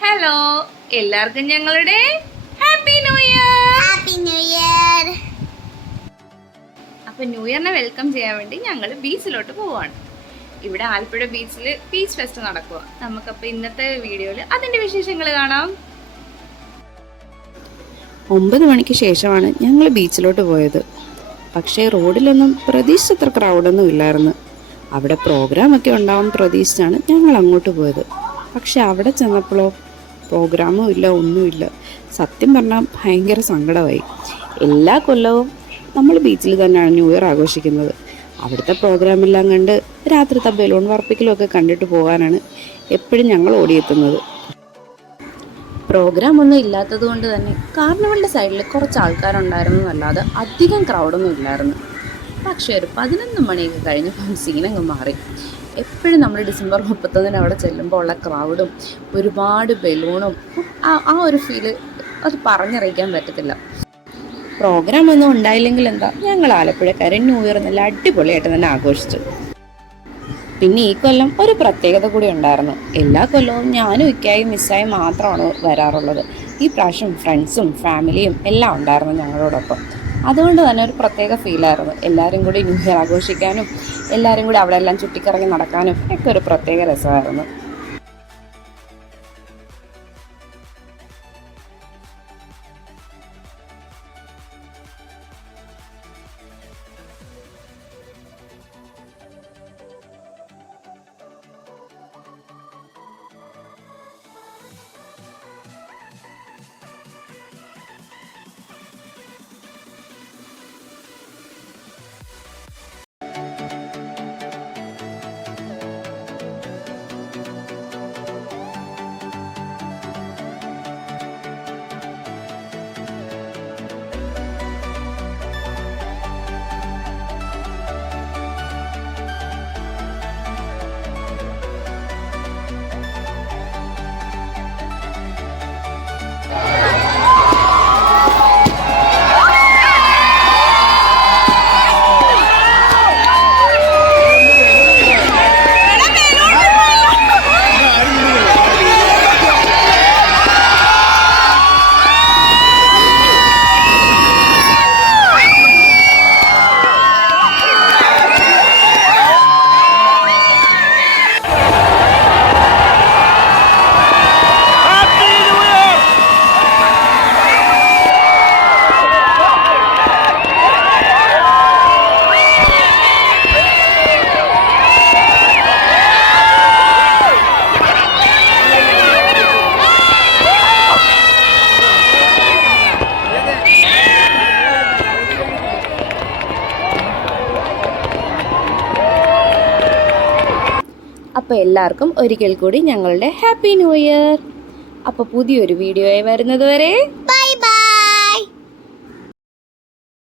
Hello, എല്ലാവർക്കും ഞങ്ങളുടെ happy new year. അപ്പൊ ന്യൂ ഇയറിനെ വെൽക്കം ചെയ്യാൻ വേണ്ടി ഞങ്ങൾ ബീച്ചിലോട്ട് പോവാണ്. ഇവിടെ ആലപ്പുഴ ബീച്ചിൽ ബീച്ച് ഫെസ്റ്റ് നടക്കുക. നമുക്കപ്പോൾ ഇന്നത്തെ വീഡിയോയിൽ അതിന്റെ വിശേഷങ്ങൾ കാണാം. 9 മണിക്ക് ശേഷമാണ് ഞങ്ങൾ ബീച്ചിലോട്ട് പോയത്. പക്ഷേ റോഡിലൊന്നും പ്രതീക്ഷിച്ചത്ര ക്രൗഡൊന്നും ഇല്ലായിരുന്നു. അവിടെ പ്രോഗ്രാമൊക്കെ ഉണ്ടാവും പ്രതീക്ഷിച്ചാണ് ഞങ്ങൾ അങ്ങോട്ട് പോയത്. പക്ഷെ അവിടെ ചെന്നപ്പോഴോ പ്രോഗ്രാമും ഇല്ല, ഒന്നുമില്ല. സത്യം പറഞ്ഞാൽ ഭയങ്കര സങ്കടമായി. എല്ലാ കൊല്ലവും നമ്മൾ ബീച്ചിൽ തന്നെയാണ് ന്യൂ ഇയർ ആഘോഷിക്കുന്നത്. അവിടുത്തെ പ്രോഗ്രാമെല്ലാം കണ്ട് രാത്രിത്തെ ബലൂൺ വർപ്പിക്കലും ഒക്കെ കണ്ടിട്ട് പോകാനാണ് എപ്പോഴും ഞങ്ങൾ ഓടിയെത്തുന്നത്. പ്രോഗ്രാം ഒന്നും ഇല്ലാത്തത് കൊണ്ട് തന്നെ കാർണിവലിൻ്റെ സൈഡിൽ കുറച്ച് ആൾക്കാരുണ്ടായിരുന്നല്ലാതെ അധികം ക്രൗഡൊന്നും ഇല്ലായിരുന്നു. പക്ഷേ ഒരു 11 മണിയൊക്കെ കഴിഞ്ഞപ്പോൾ സീനങ്ങ് മാറി. എപ്പോഴും നമ്മൾ ഡിസംബർ 31 അവിടെ ചെല്ലുമ്പോൾ ഉള്ള ക്രൗഡും ഒരുപാട് ബലൂണും ആ ഒരു ഫീല് അത് പറഞ്ഞറിയിക്കാൻ പറ്റത്തില്ല. പ്രോഗ്രാം ഒന്നും ഉണ്ടായില്ലെങ്കിൽ എന്താ, ഞങ്ങൾ ആലപ്പുഴക്കാരൻ ന്യൂ ഇയർ നല്ല അടിപൊളിയായിട്ട് തന്നെ ആഘോഷിച്ചു. പിന്നെ ഈ കൊല്ലം ഒരു പ്രത്യേകത കൂടി ഉണ്ടായിരുന്നു. എല്ലാ കൊല്ലവും ഞാനും ഇക്കായും മിസ്സായും മാത്രമാണ് വരാറുള്ളത്. ഈ പ്രാവശ്യം ഫ്രണ്ട്സും ഫാമിലിയും എല്ലാം ഉണ്ടായിരുന്നു ഞങ്ങളോടൊപ്പം. അതുകൊണ്ട് തന്നെ ഒരു പ്രത്യേക ഫീലായിരുന്നു. എല്ലാവരും കൂടി ന്യൂ ഇയർ ആഘോഷിക്കാനും എല്ലാവരും കൂടി അവിടെ എല്ലാം ചുറ്റിക്കറങ്ങി നടക്കാനും ഒക്കെ ഒരു പ്രത്യേക രസമായിരുന്നു. അപ്പോൾ എല്ലാവർക്കും ഒരിക്കൽ കൂടി ഞങ്ങളുടെ ഹാപ്പി ന്യൂ ഇയർ. അപ്പോൾ പുതിയൊരു വീഡിയോയായി വരുന്നത് വരെ